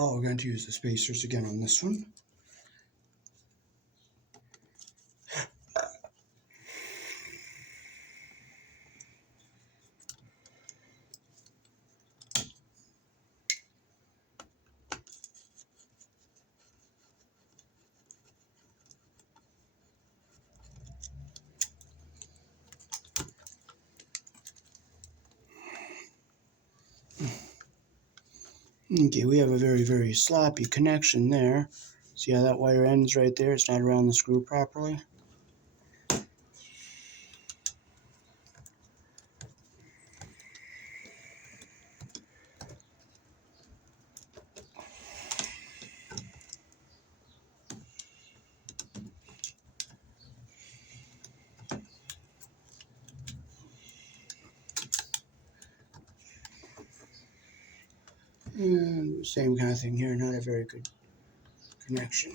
we're going to use the spacers again on this one. Okay, we have a very, very sloppy connection there. See how that wire ends right there? It's not around the screw properly. And same kind of thing here, not a very good connection.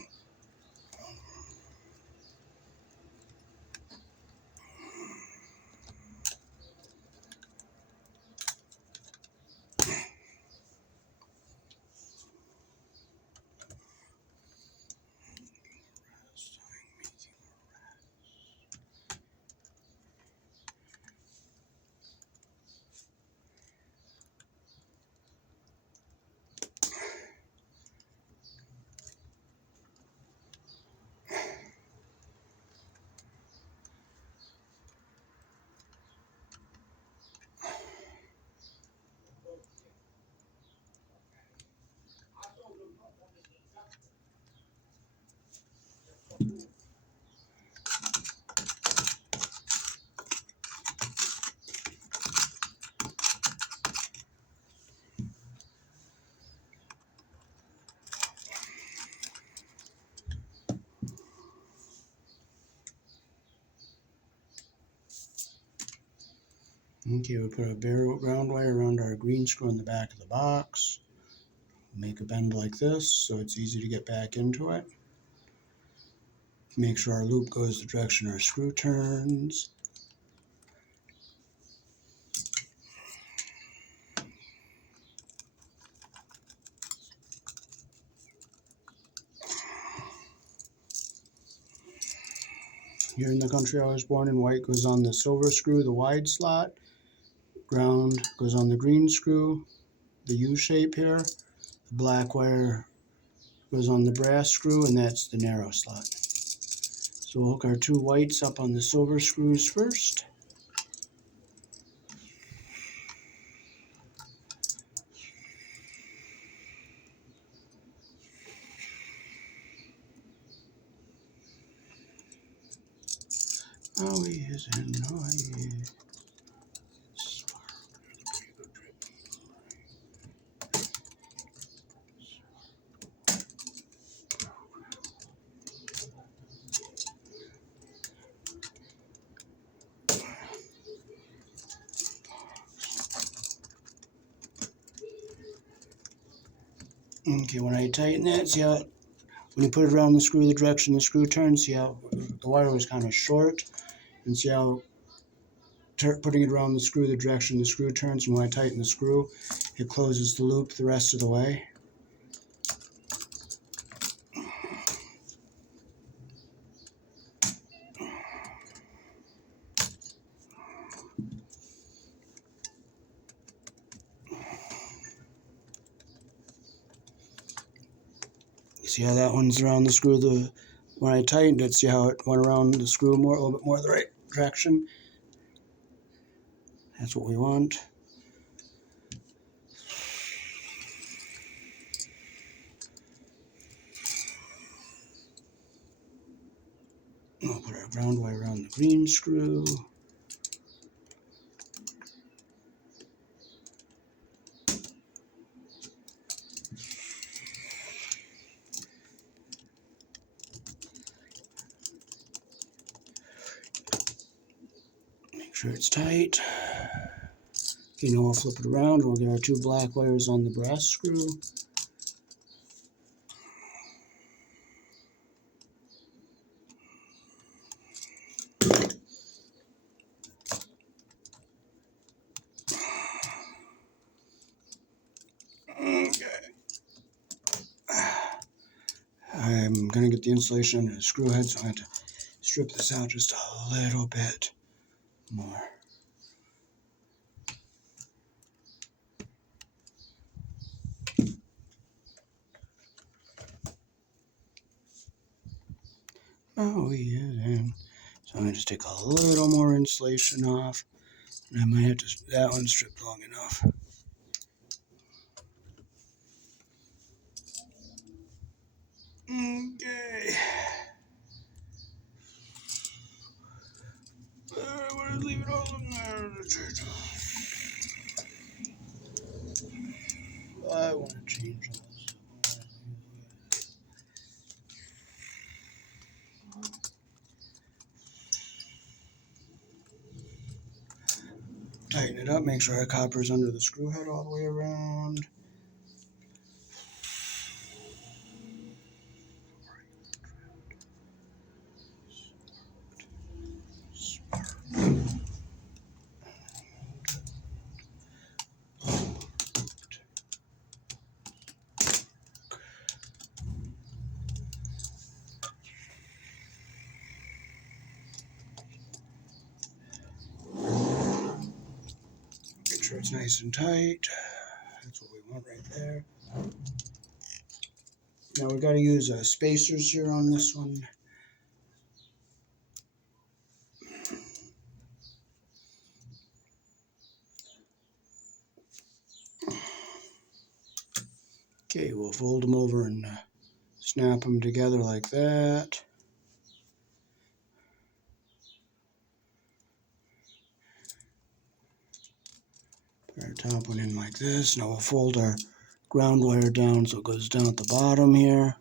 Okay, we put a ground wire around our green screw in the back of the box. Make a bend like this so it's easy to get back into it. Make sure our loop goes the direction our screw turns. Here in the country I was born in, white goes on the silver screw, the wide slot. Ground goes on the green screw, the U shape here. The black wire goes on the brass screw, and that's the narrow slot. So we'll hook our two whites up on the silver screws first. Owie is annoying. Okay, when I tighten that, see how when you put it around the screw, the direction the screw turns, see how the wire was kind of short, and see how putting it around the screw, the direction the screw turns, and when I tighten the screw, it closes the loop the rest of the way. See how that one's around the screw? When I tightened it, see how it went around the screw more, a little bit more the right direction? That's what we want. We'll put our ground wire around the green screw. Make sure it's tight. Okay, now we'll flip it around. We'll get our two black wires on the brass screw. Okay. get the insulation under the screw head, so I'm going to strip this out just a little bit more. Oh, yeah. So I'm going to just take a little more insulation off, and I might have to, that one stripped long enough. Okay. I want to leave it all in there. I want to change this. Tighten it up, make sure our copper's under the screw head all the way around. Make sure it's nice and tight. That's what we want right there. Now we got to use spacers here on this one. Okay, we'll fold them over and snap them together like that. Put our top one in like this. Now we'll fold our ground wire down so it goes down at the bottom here.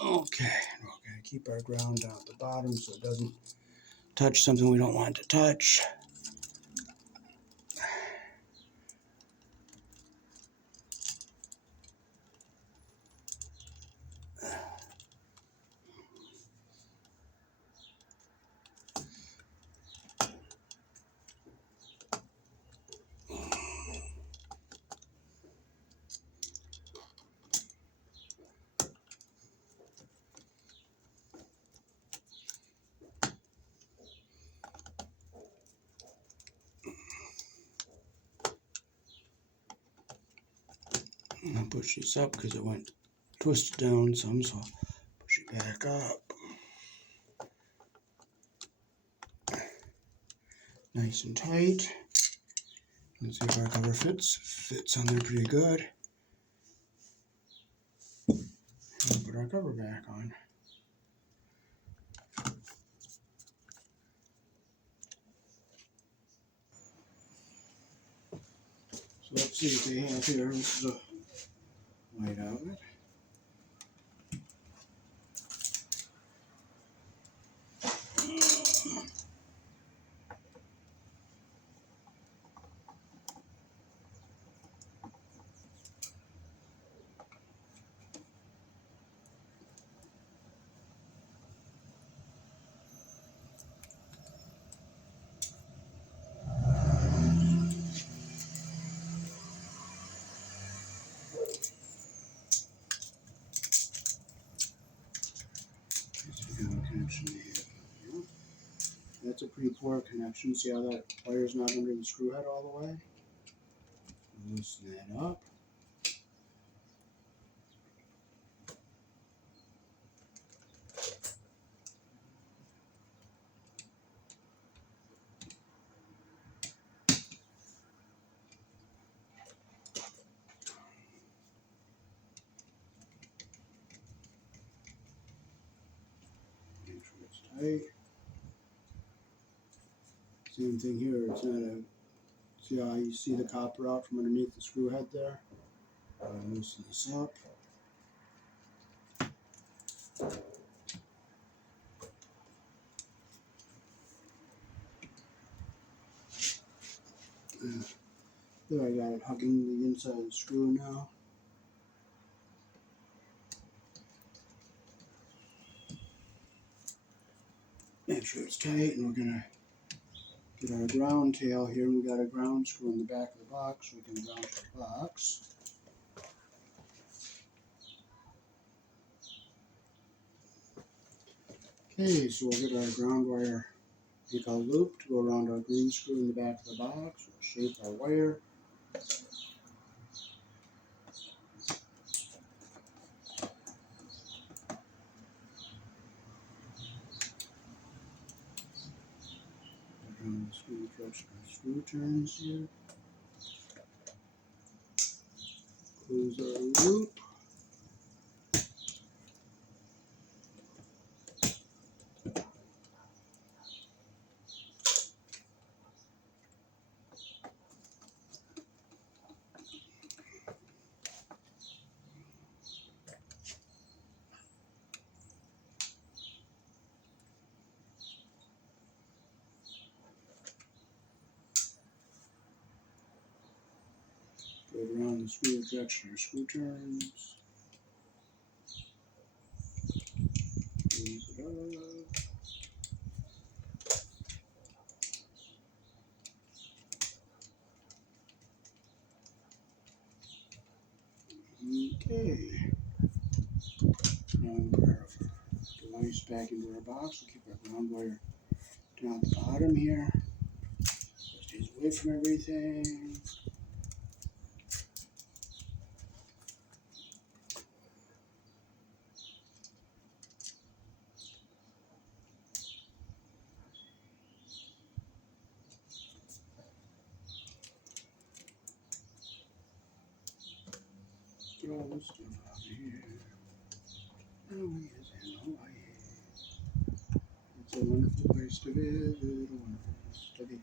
Okay, we're going to keep our ground down at the bottom so it doesn't touch something we don't want it to touch. I'll push this up because it went twisted down some, so I'll push it back up. Nice and tight. Let's see if our cover fits. Fits on there pretty good. And put our cover back on. So let's see what they have here. This is a white outlet. Connection here. That's a pretty poor connection. See how that wire's not under the screw head all the way? Loosen that up. Make sure it's tight. Same thing here. It's not a. See how you see the copper out from underneath the screw head there? Loosen this up. There, I got it hugging the inside of the screw now. Make sure it's tight, and we're gonna get our ground tail here. We got a ground screw in the back of the box, so we can ground the box. Okay, so we'll get our ground wire, make a loop to go around our green screw in the back of the box. We'll shape our wire. Around the screw direction our screw turns here. Close our loop. Go around the screw direction our screw turns. Close it up. Okay. Now we'll put our device back into our box. We'll keep our ground wire down at the bottom here. So it stays away from everything. Get all this stuff out of here. It's a wonderful place to visit, a wonderful place to visit.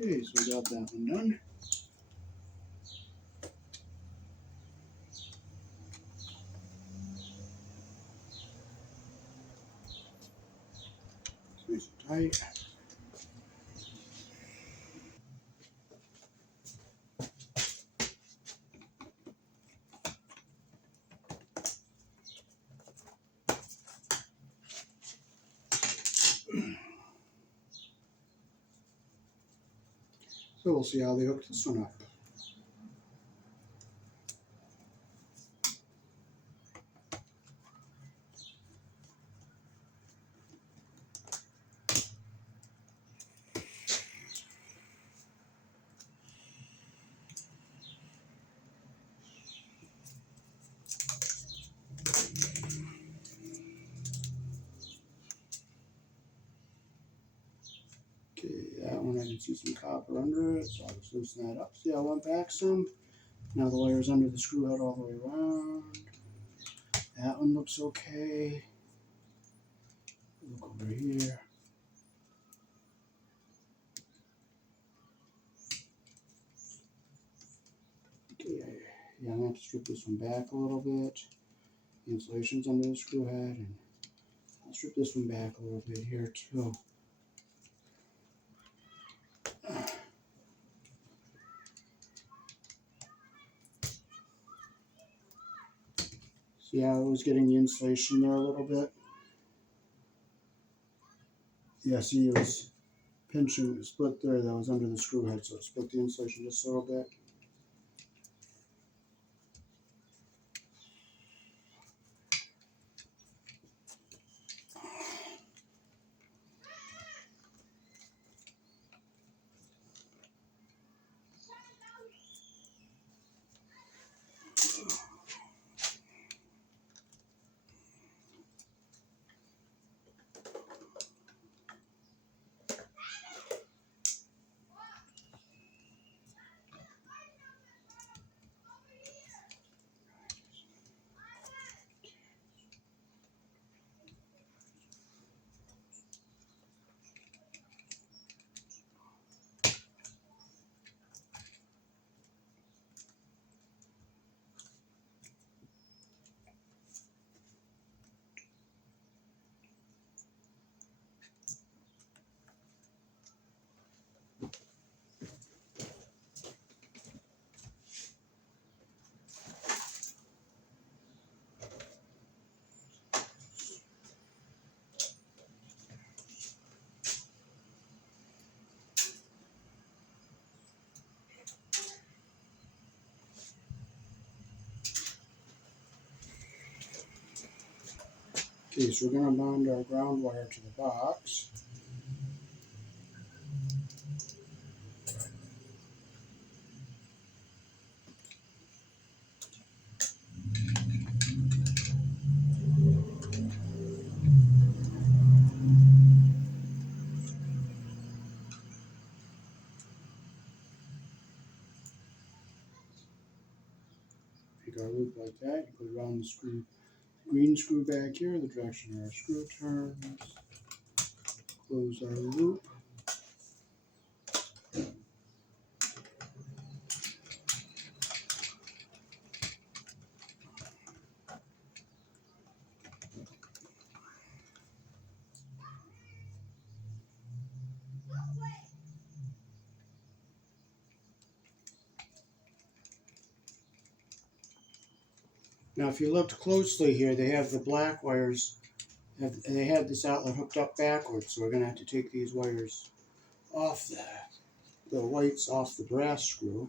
Okay, so we got that one done. It's nice and tight. So we'll see how they hook this one up. Okay, that one I can see some copper under it, so I'll just loosen that up. See how I went back some? Now the wire's under the screw head all the way around. That one looks okay. Look over here. Okay, yeah, I'm going to have to strip this one back a little bit. The insulation's under the screw head, and I'll strip this one back a little bit here too. See how I was getting the insulation there a little bit? Yeah, see it was pinching the split there that was under the screw head, so it split the insulation just a little bit. Okay, so we're going to bond our ground wire to the box. Take our loop like that, you put it around the screw, green screw back here, the direction our screw turns. Close our loop. Now if you looked closely here, they have the black wires, they have this outlet hooked up backwards, so we're going to have to take these wires off the whites off the brass screw.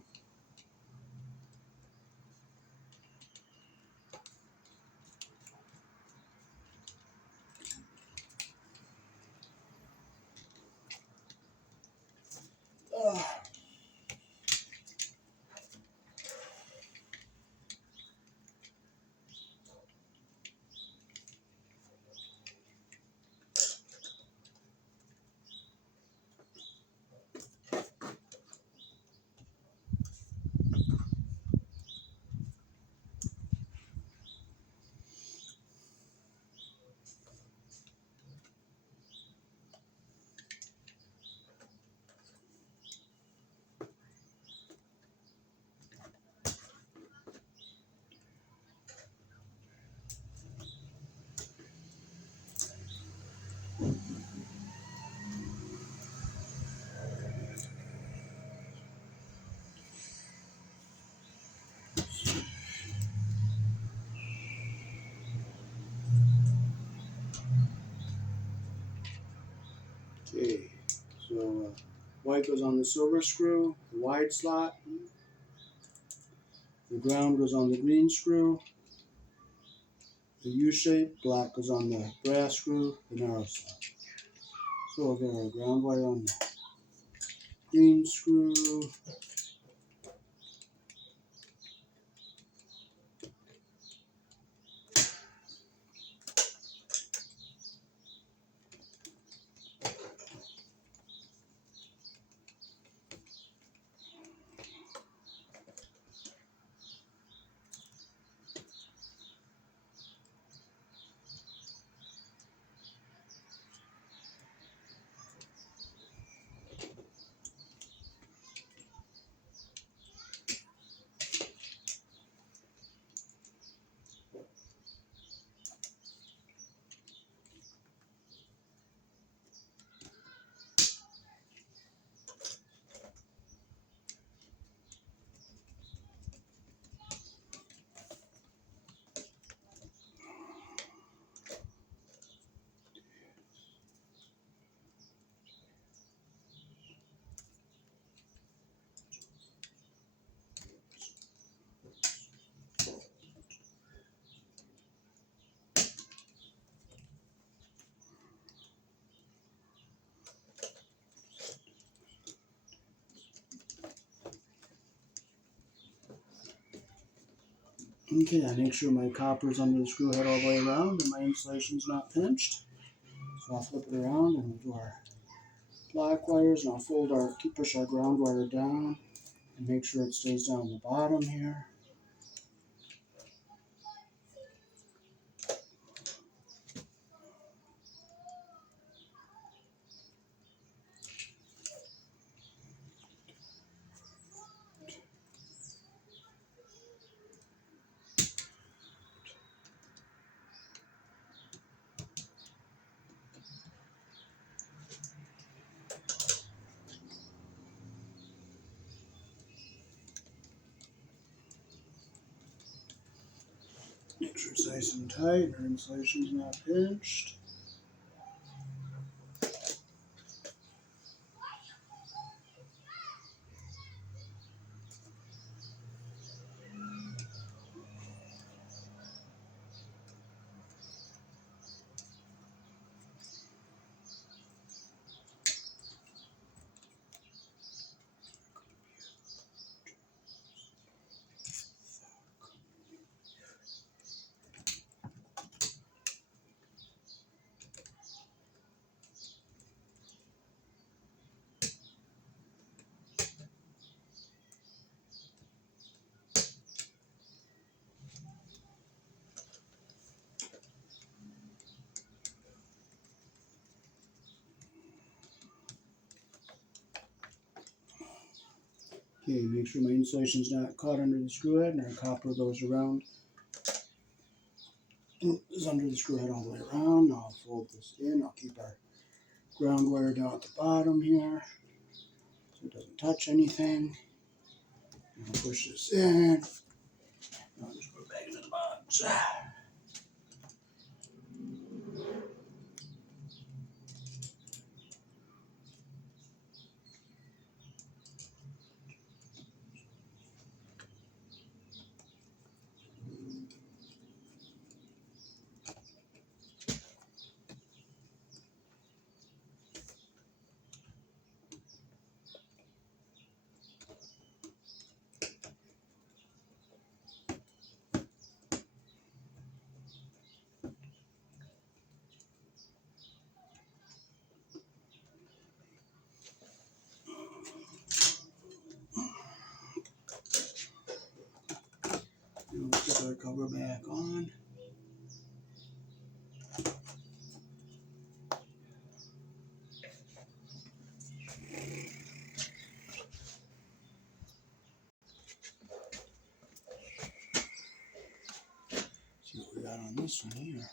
Okay, so white goes on the silver screw, the wide slot. The ground goes on the green screw. The U-shape, black goes on the brass screw, the narrow slot. So we'll get our ground wire on the green screw. Okay, I make sure my copper's under the screw head all the way around and my insulation's not pinched. So I'll flip it around and we'll do our black wires, and I'll push our ground wire down and make sure it stays down the bottom here. Make sure it's nice and tight, our insulation's not pinched. Okay, make sure my insulation's not caught under the screw head and our copper goes around. Is under the screw head all the way around. Now I'll fold this in. I'll keep our ground wire down at the bottom here so it doesn't touch anything. And I'll push this in. I'll just put it back into the box. And we'll put our cover back on. See what we got on this one here.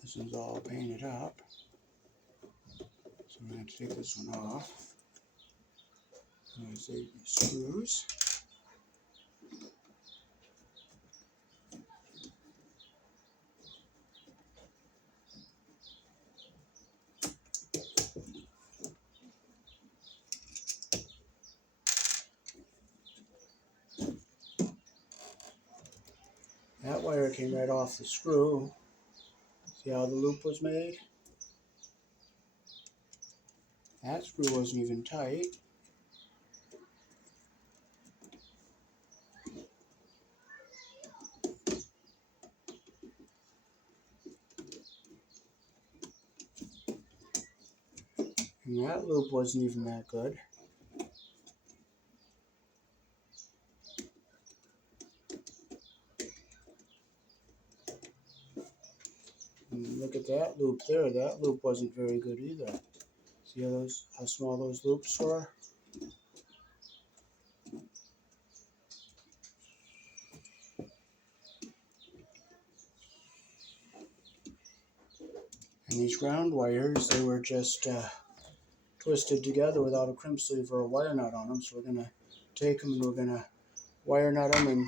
This one's all painted up. So I'm going to take this one off. I'm going to save the screws. That wire came right off the screw. See how the loop was made? That screw wasn't even tight. And that loop wasn't even that good. And look at that loop there. That loop wasn't very good either. See how small those loops were? And these ground wires, they were just twisted together without a crimp sleeve or a wire nut on them. So we're going to take them and we're going to wire nut them. And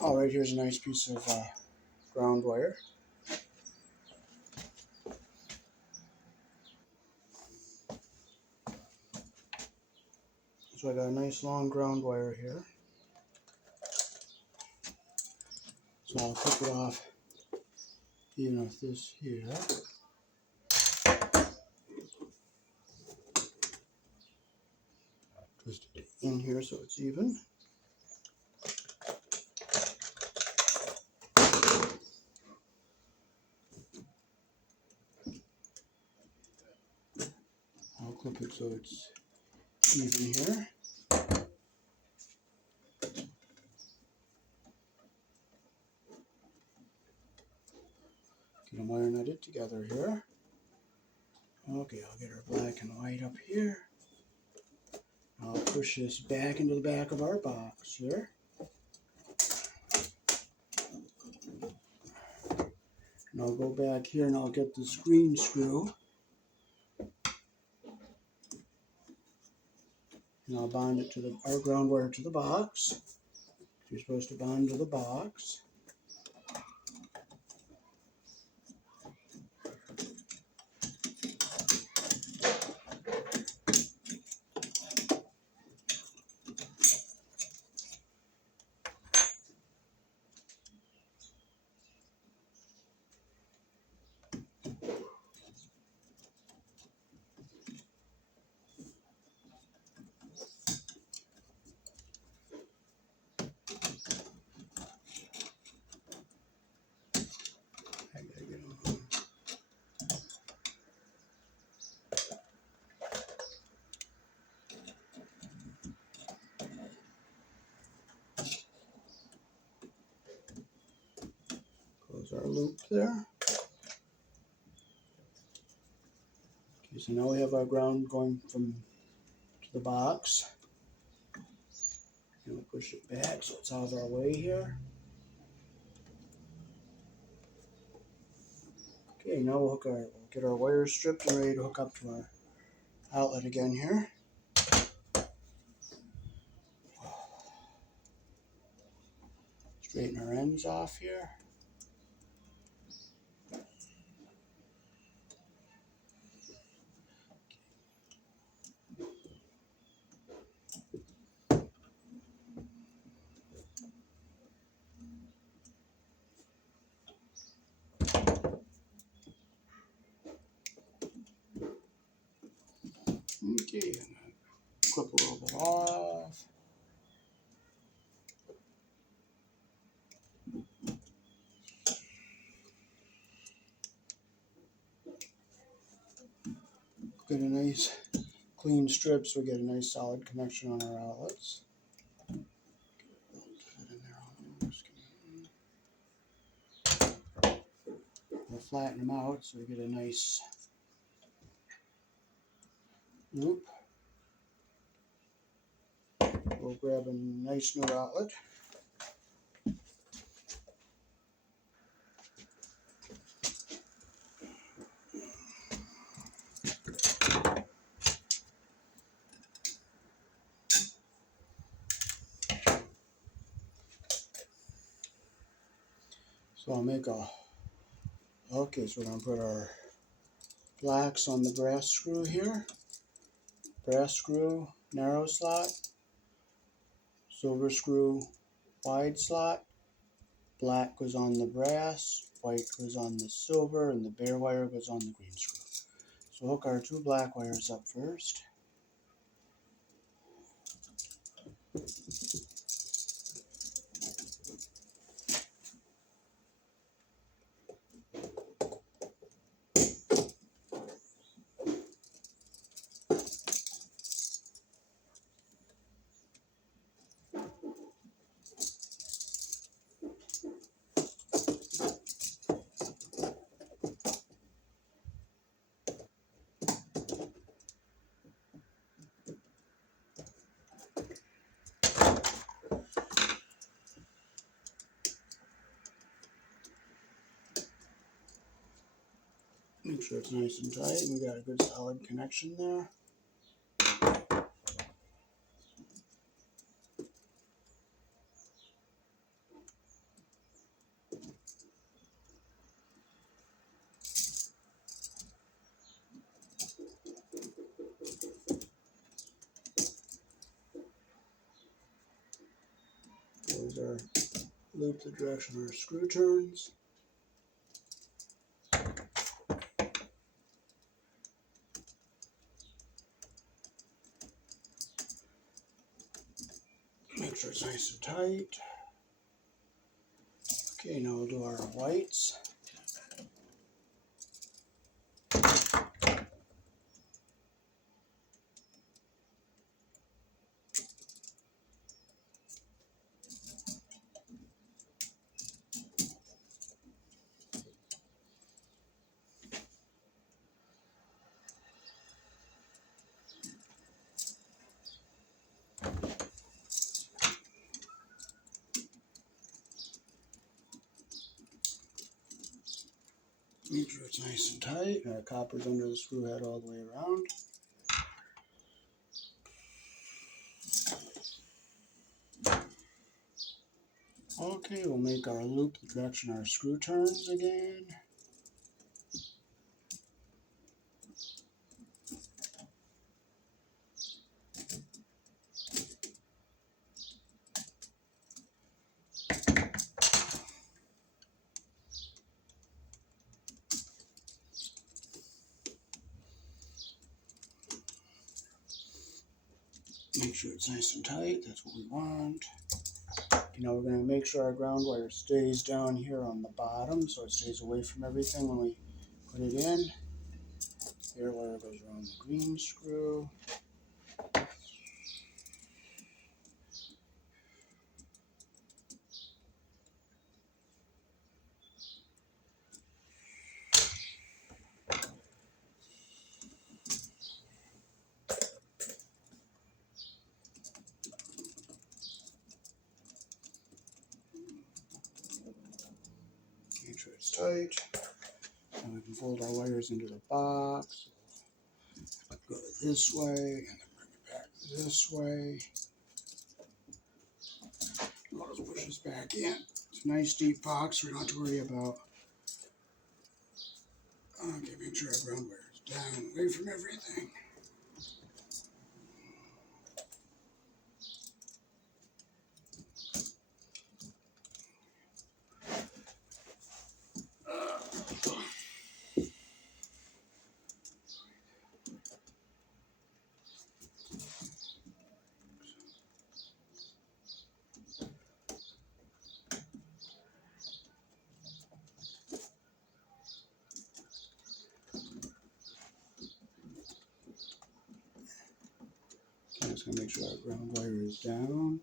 oh, right here's a nice piece of ground wire. So I got a nice long ground wire here. So I'll clip it off even with this here. Twist it in here so it's even. I'll clip it so it's even here. Get them wire nutted together here. Okay, I'll get our black and white up here. I'll push this back into the back of our box here. And I'll go back here and I'll get the screen screw. And I'll bond it to our ground wire to the box. You're supposed to bond to the box. our loop there. Okay, so now we have our ground going from to the box. And we'll push it back so it's out of our way here. Okay, now we'll get our wires stripped and ready to hook up to our outlet again here. Straighten our ends off here. Okay, I'm gonna clip a little bit off. Get a nice clean strip so we get a nice solid connection on our outlets. We'll flatten them out so we get a nice loop. We'll grab a nice new outlet. So I'll make okay, so we're going to put our blacks on the brass screw here. Brass screw, narrow slot. Silver screw, wide slot. Black goes on the brass, white goes on the silver, and the bare wire goes on the green screw. So hook our two black wires up first. Make sure it's nice and tight and we got a good solid connection there. Those are loop the direction of our screw turns. Make sure it's nice and tight. Okay, now we'll do our whites. Make sure it's nice and tight. Our copper's under the screw head all the way around. Okay, we'll make our loop the direction our screw turns again. Make sure it's nice and tight, that's what we want. You know, we're going to make sure our ground wire stays down here on the bottom so it stays away from everything when we put it in. Bare wire goes around the green screw. it's tight. And we can fold our wires into the box. Go this way and then bring it back this way. Let us push this back in. It's a nice deep box. We don't have to worry about. Okay, make sure our ground wire is down, away from everything. I'm just gonna make sure our ground wire is down.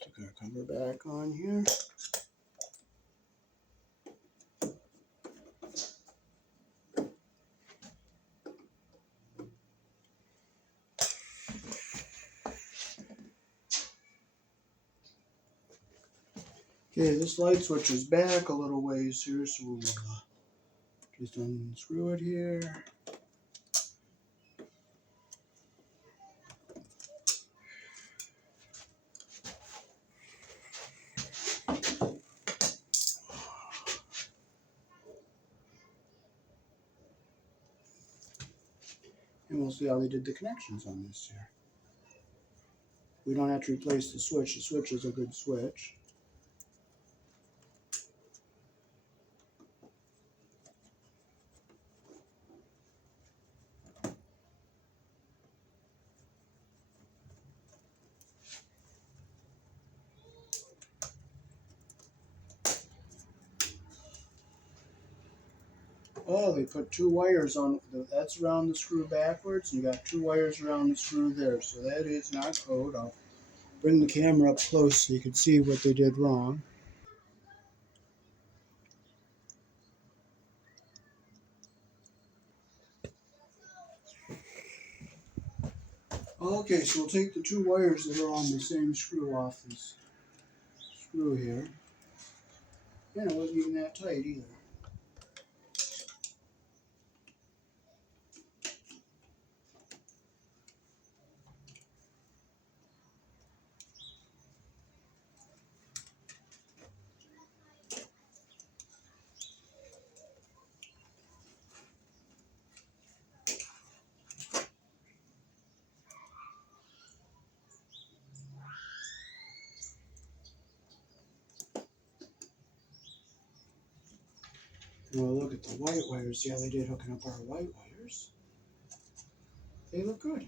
Stick our cover back on here. Okay, this light switch is back a little ways here, so we'll just unscrew it here. And we'll see how they did the connections on this here. We don't have to replace the switch. The switch is a good switch. Oh, they put two wires on, that's around the screw backwards. You got two wires around the screw there, so that is not code. I'll bring the camera up close so you can see what they did wrong. Okay, so we'll take the two wires that are on the same screw off this screw here. And it wasn't even that tight either. Well, look at the white wires. See how they did hooking up our white wires? They look good.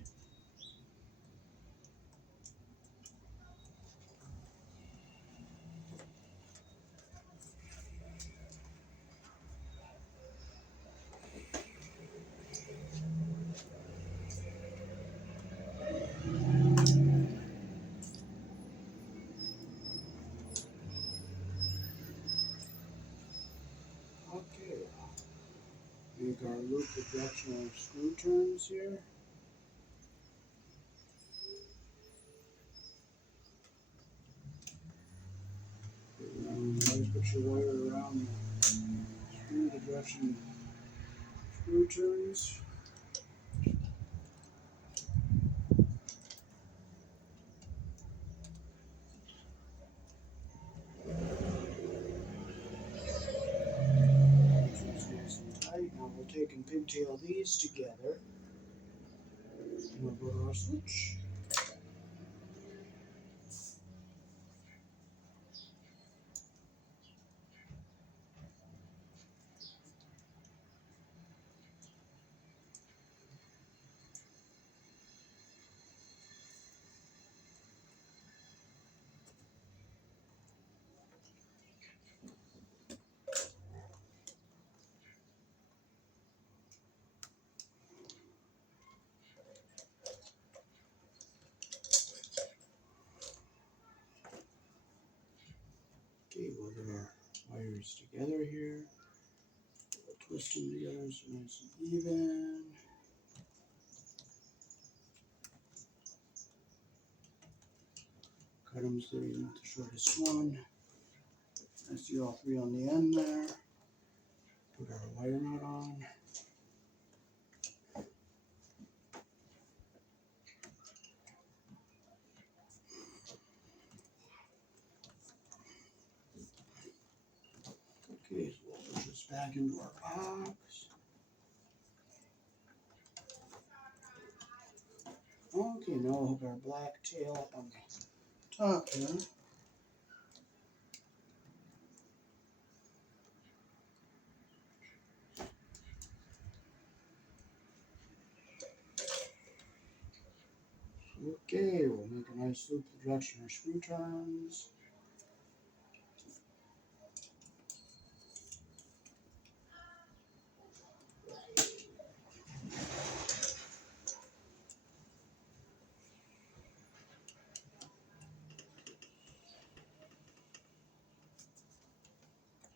Okay, make our loop the direction of screw turns here. Always put your wire around the screw, the direction screw turns. Nice and tight. Now we'll take and pigtail these together. And we'll go to our switch. this together here. We'll twist them together so nice and even. Cut them so you want the shortest one. I see all three on the end there. Put our wire nut on. Okay, so we'll put this back into our box. Okay, now we'll hook our black tail up on the top here. Okay, we'll make a nice loop the direction our screw turns.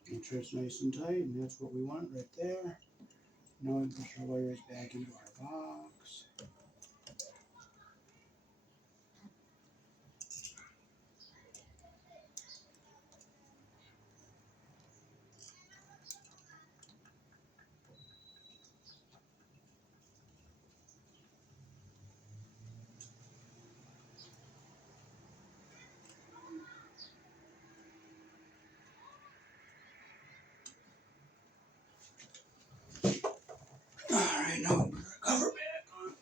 Make sure it's nice and tight, and that's what we want right there. Now we push our wires back into our box. Alright, now we'll put our cover back on.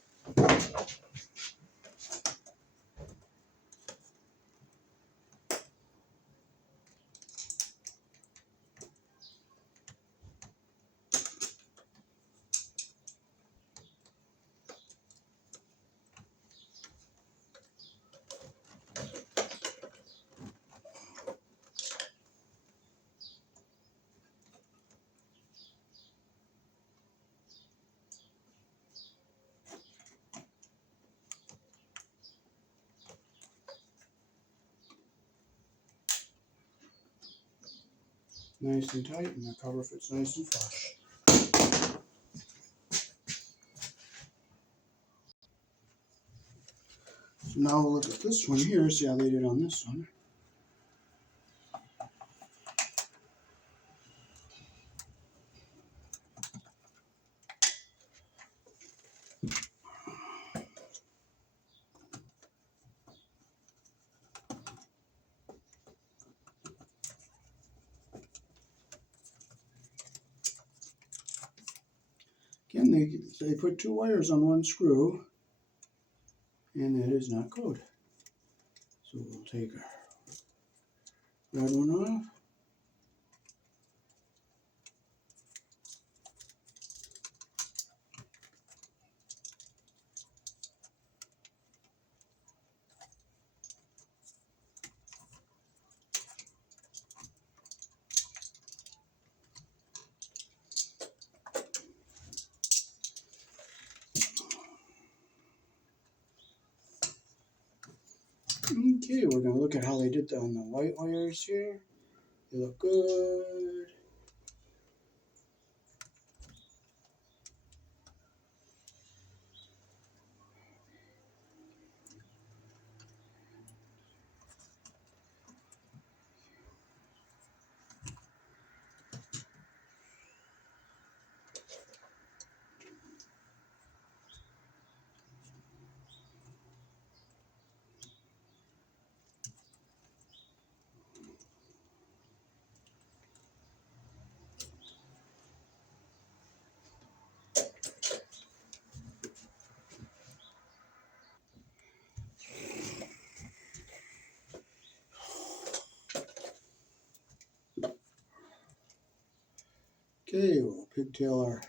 Nice and tight, and the cover fits nice and flush. So now we'll look at this one here, see how they did on this one. Again, they put two wires on one screw, and that is not code. So we'll take our red one off. Okay, we're going to look at how they did that on the white wires here. They look good. Okay, we'll pigtail our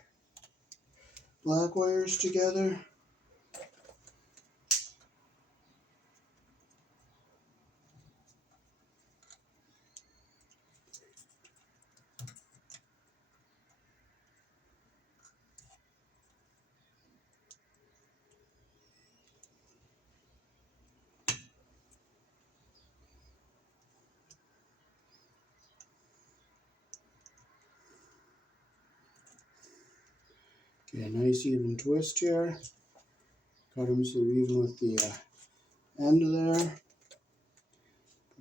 black wires together. Okay, nice even twist here. Cut them so they're even with the end there.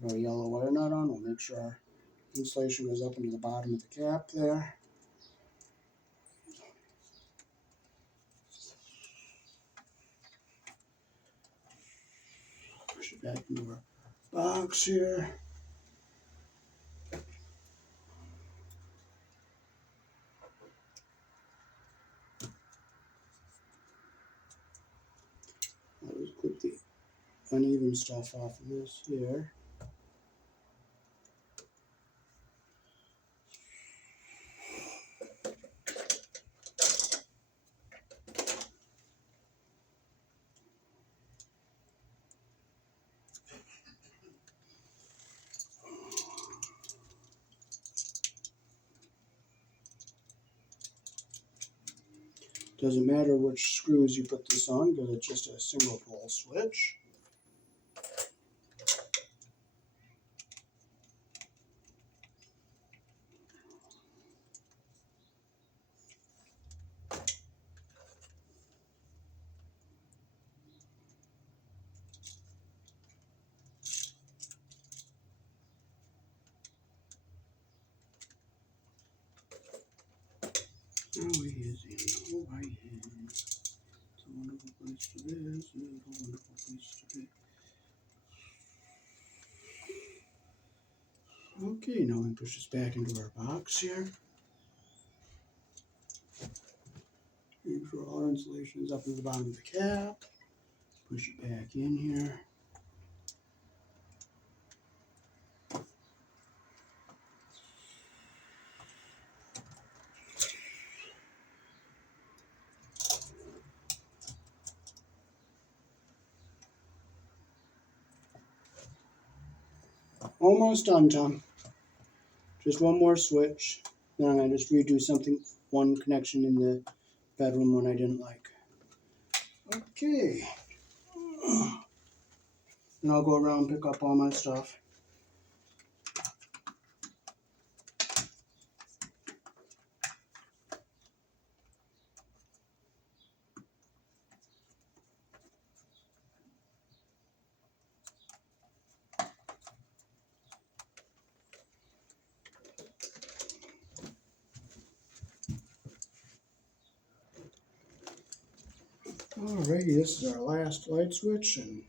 Put our yellow wire nut on. We'll make sure our insulation goes up into the bottom of the cap there. Push it back into our box here. I'll just clip the uneven stuff off of this here. Doesn't matter which screws you put this on because it's just a single pole switch. Now we is in my hand. It's a wonderful place to visit, a wonderful place to be. Okay, now we push this back into our box here. Make sure all our insulation is up to the bottom of the cap. Push it back in here. Almost done, Tom. Just one more switch. Then I just redo one connection in the bedroom one I didn't like. Okay. And I'll go around and pick up all my stuff. Alrighty, this is our last light switch, and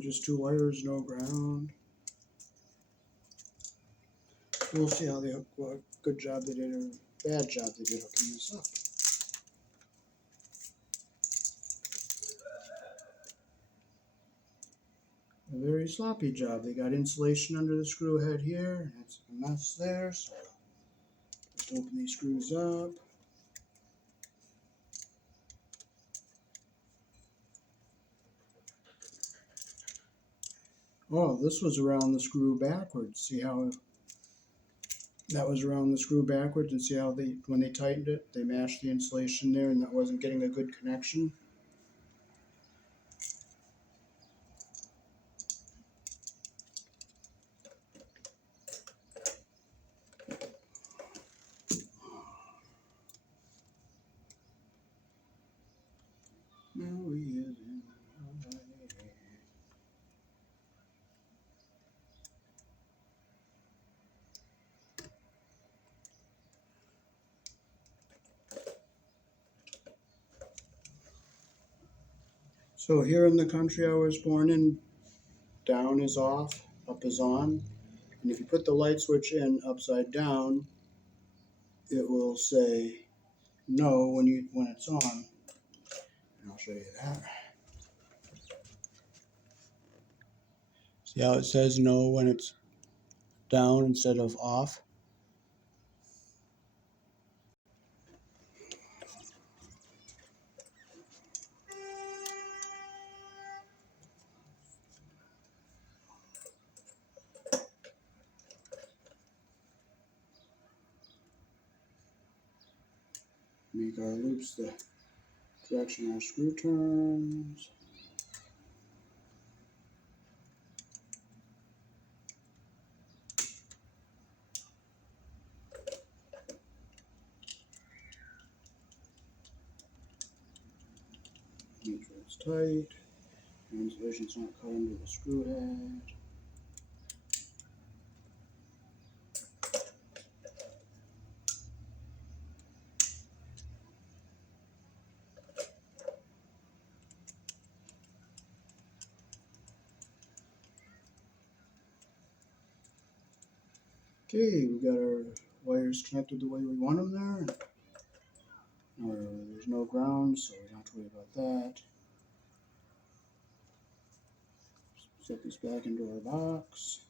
just two wires, no ground. We'll see how what good job they did or bad job they did hooking this up. A very sloppy job. They got insulation under the screw head here, and it's a mess there, so just open these screws up. Oh, this was around the screw backwards. See how that was around the screw backwards, and see how when they tightened it, they mashed the insulation there and that wasn't getting a good connection. Now he is in my head. So here in the country I was born in, down is off, up is on. And if you put the light switch in upside down, it will say no when it's on. And I'll show you that. See how it says no when it's down instead of off? Make our loops the direction our screw turns. Make sure it's tight. Insulation's not cut into the screw head. Okay, we got our wires connected the way we want them there. There's no ground, so we don't have to worry about that. Set this back into our box.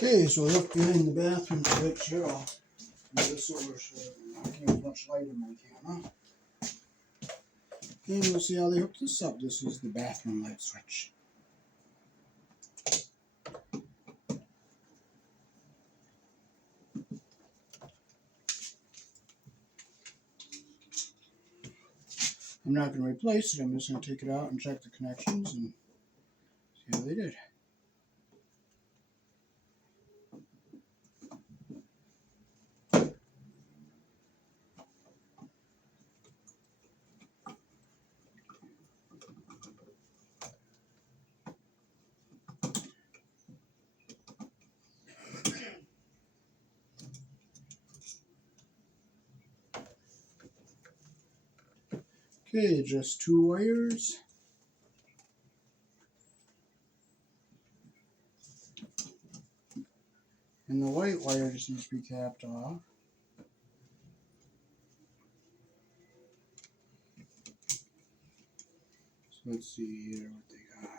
Okay, so look behind the bathroom switch here. I'll move this over so I can get as much light in my camera. Okay, we'll see how they hook this up. This is the bathroom light switch. I'm not going to replace it. I'm just going to take it out and check the connections and see how they did. Okay, just 2 wires. And the white wire just needs to be capped off. So let's see here what they got.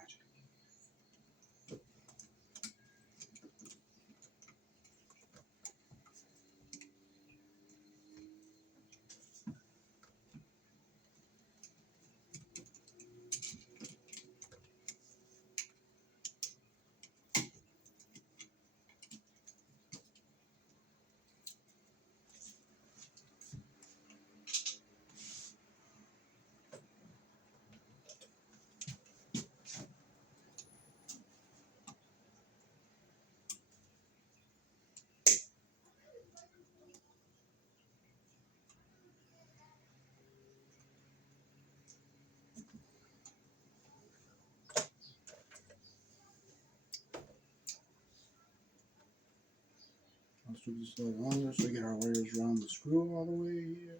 Let's do this a little longer so we get our wires around the screw all the way here.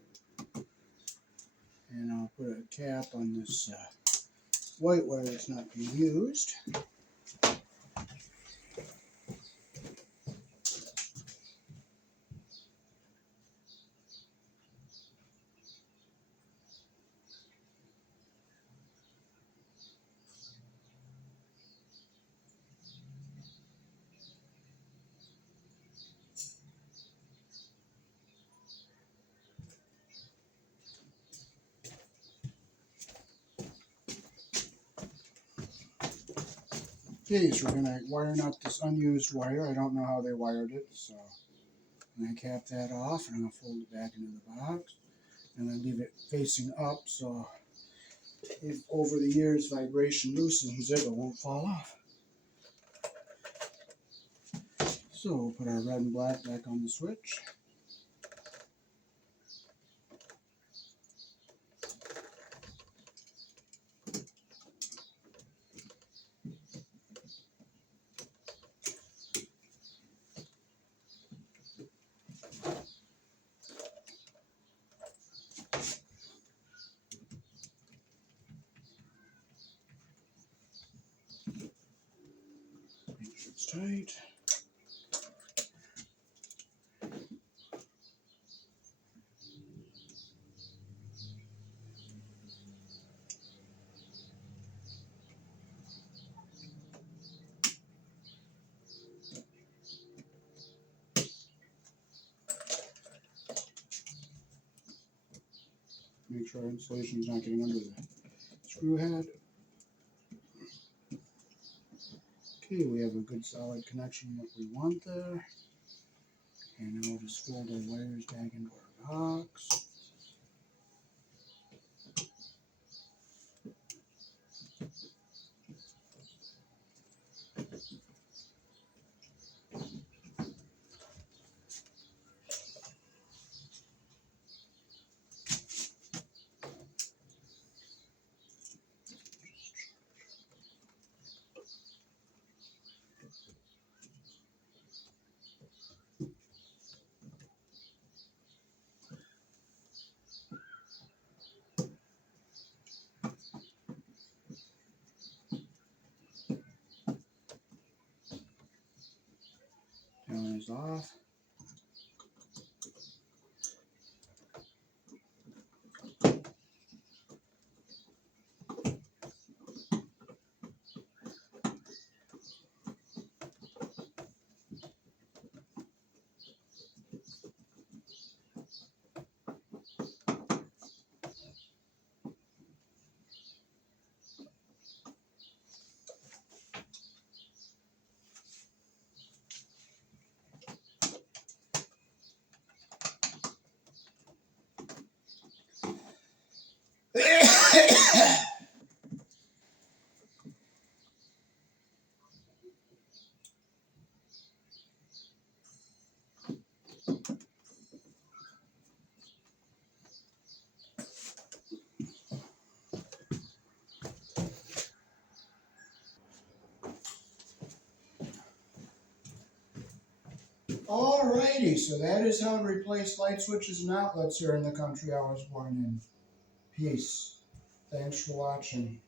And I'll put a cap on this white wire that's not being used. Okay, so we're gonna wire nut this unused wire. I don't know how they wired it, so I'm gonna cap that off and I'm gonna fold it back into the box. And then leave it facing up so if over the years vibration loosens it, it won't fall off. So we'll put our red and black back on the switch. Make sure it's tight. Make sure our insulation is not getting under the screw head. Okay, we have a good solid connection that we want there. And now we'll just fold our wires back into our box. Down is off. Alrighty, so that is how to replace light switches and outlets here in the country I was born in. Peace. Thanks for watching.